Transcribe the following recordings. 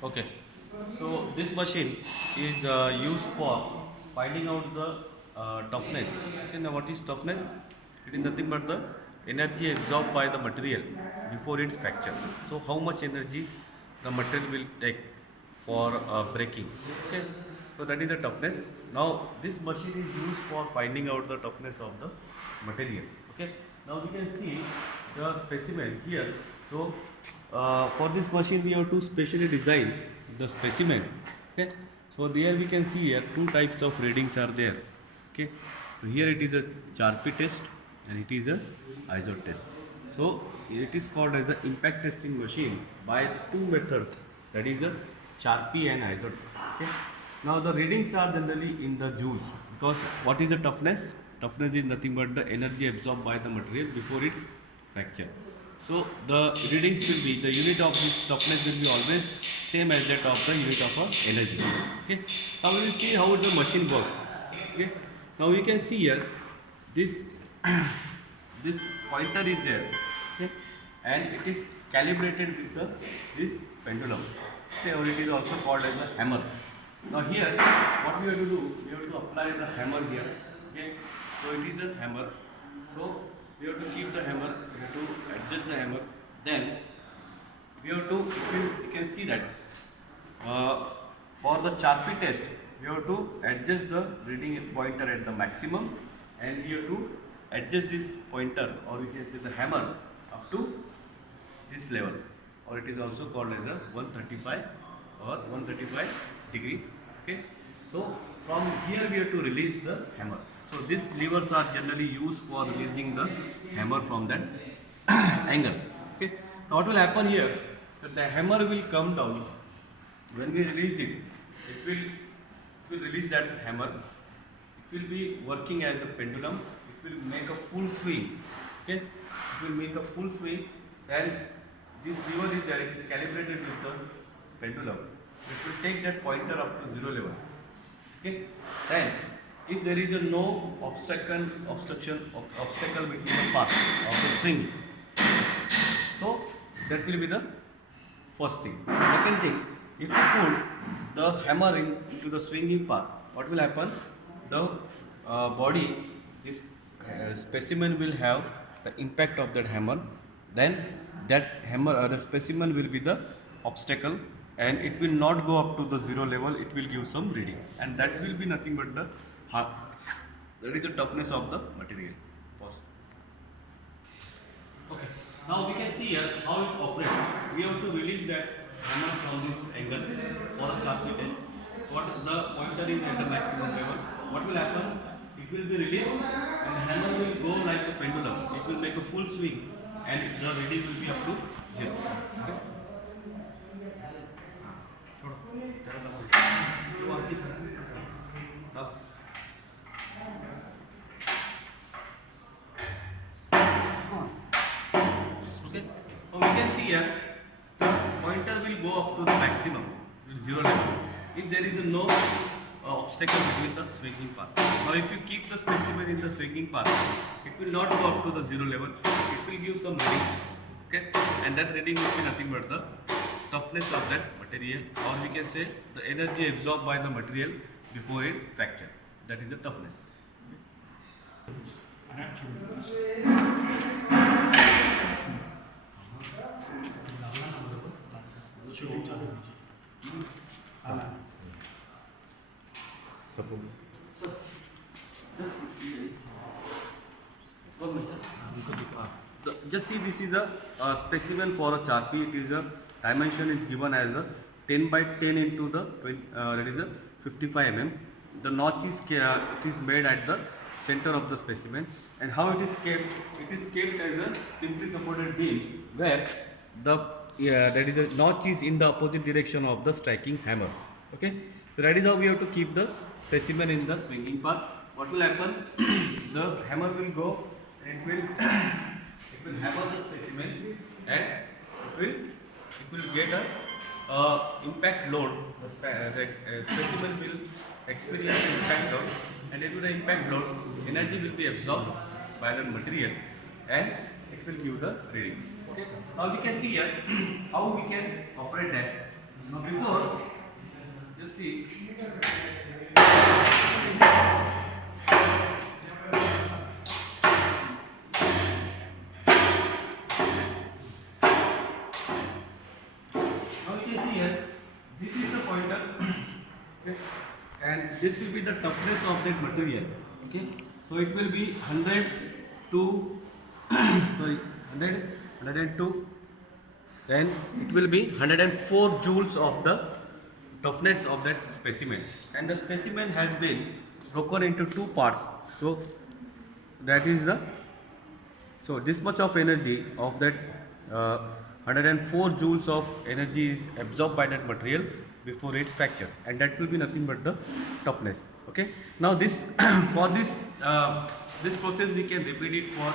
Okay, so this machine is used for finding out the toughness. Okay, now what is toughness? It is nothing but the energy absorbed by the material before its fracture. So how much energy the material will take for breaking. Okay, so that is the toughness. Now this machine is used for finding out the toughness of the material. Okay, now we can see the specimen here. So for this machine we have to specially design the specimen. Okay, so there we can see here two types of readings are there. Okay, so here it is a Charpy test and it is a ISO test. So it is called as an impact testing machine by two methods, that is a Charpy and ISO. Okay, now the readings are generally in the joules, because what is the toughness? Toughness is nothing but the energy absorbed by the material before its fracture. So the readings will be, the unit of this toughness will be always same as that of the unit of energy. Okay. Now we will see how the machine works. Okay. Now you can see here this this pointer is there. Okay. And it is calibrated with the this pendulum. Okay. Or it is also called as a hammer. Now here what we have to do, we have to apply the hammer here. Okay. So it is a hammer. So we have to keep the hammer, we have to adjust the hammer, then we have to, if you can see that for the Charpy test we have to adjust the reading pointer at the maximum, and we have to adjust this pointer, or we can say the hammer, up to this level, or it is also called as a 135 or 135 degree. Okay, so from here we have to release the hammer. So these levers are generally used for releasing the hammer from that angle. Okay, now what will happen here, that the hammer will come down. When we release it, it will release that hammer. It will be working as a pendulum. It will make a full swing. Okay, it will make a full swing. Then this lever is there, it is calibrated with the pendulum. It will take that pointer up to 0 level. Okay, then if there is a no obstacle between the path of the swing, so that will be the first thing. Second thing, if you put the hammer into the swinging path, what will happen? The body, this specimen will have the impact of that hammer. Then that hammer, the specimen will be the obstacle, and it will not go up to the 0 level. It will give some reading, and that will be nothing but the hard. That is the toughness of the material. Pause. Okay. Now we can see here how it operates. We have to release that hammer from this angle for a Charpy test. What the pointer is at the maximum level. What will happen? It will be released, and the hammer will go like a pendulum. It will make a full swing, and the reading will be up to 0. Okay. Okay. Now we can see here the pointer will go up to the maximum, 0 level, if there is no obstacle between the swinging path. Now if you keep the specimen in the swinging path, it will not go up to the 0 level. It will give some reading. Okay, and that reading will be nothing but the toughness of that material, or we can say the energy absorbed by the material before its fracture. That is the toughness. Just just see, this is a specimen for a Charpy. It is a dimension is given as a 10 by 10 into the that is a 55 mm. The notch is it is made at the center of the specimen, and how it is kept? It is kept as a simply supported beam, where the that is a notch is in the opposite direction of the striking hammer. Okay, so that is how we have to keep the specimen in the swinging path. What will happen? The hammer will go, and it will hammer the specimen, and it will get a impact load. The specimen will experience an impact load, and due to the impact load, energy will be absorbed by the material, and it will give the reading. Okay. Now we can see here how we can operate that. Now before, just see. Now you can see here, this is the pointer, okay, and this will be the toughness of that material. Okay, so it will be 100 to sorry 100, 102, then it will be 104 joules of the toughness of that specimen, and the specimen has been broken into two parts. So that is the, so this much of energy of that 104 joules of energy is absorbed by that material before its fracture, and that will be nothing but the toughness. Okay. Now this for this process we can repeat it for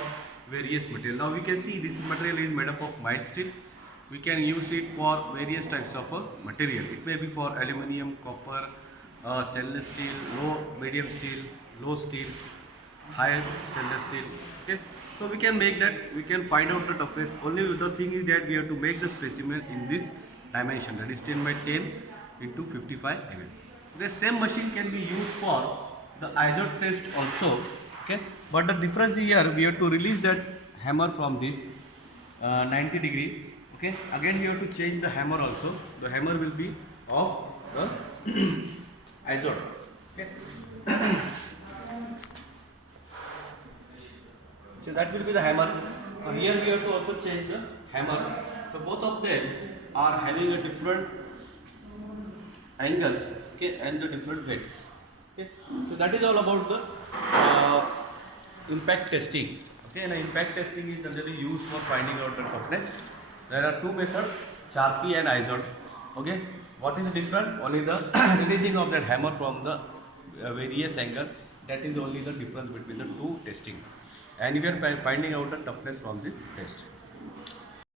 various material. Now we can see this material is made up of mild steel. We can use it for various types of material. It may be for aluminium, copper, stainless steel, low, medium steel, low steel, high stainless steel. Okay, so we can make that, we can find out the toughness. Only the thing is that we have to make the specimen in this dimension, that is 10 by 10 into 55 mm. The same machine can be used for the isotope test also. Okay, but the difference here, we have to release that hammer from this 90 degree. Okay, again we have to change the hammer also. The hammer will be of the isotope. Okay. So that will be the hammer. Here we have to also change the hammer. So both of them are having a different angles, okay, and the different weight. Okay. So that is all about the impact testing. Okay, and impact testing is generally used for finding out the toughness. There are two methods, Sharpie and isotope. Okay, what is the difference? Only the releasing of that hammer from the various angle. That is only the difference between the two testing. And we are finding out the toughness from the test.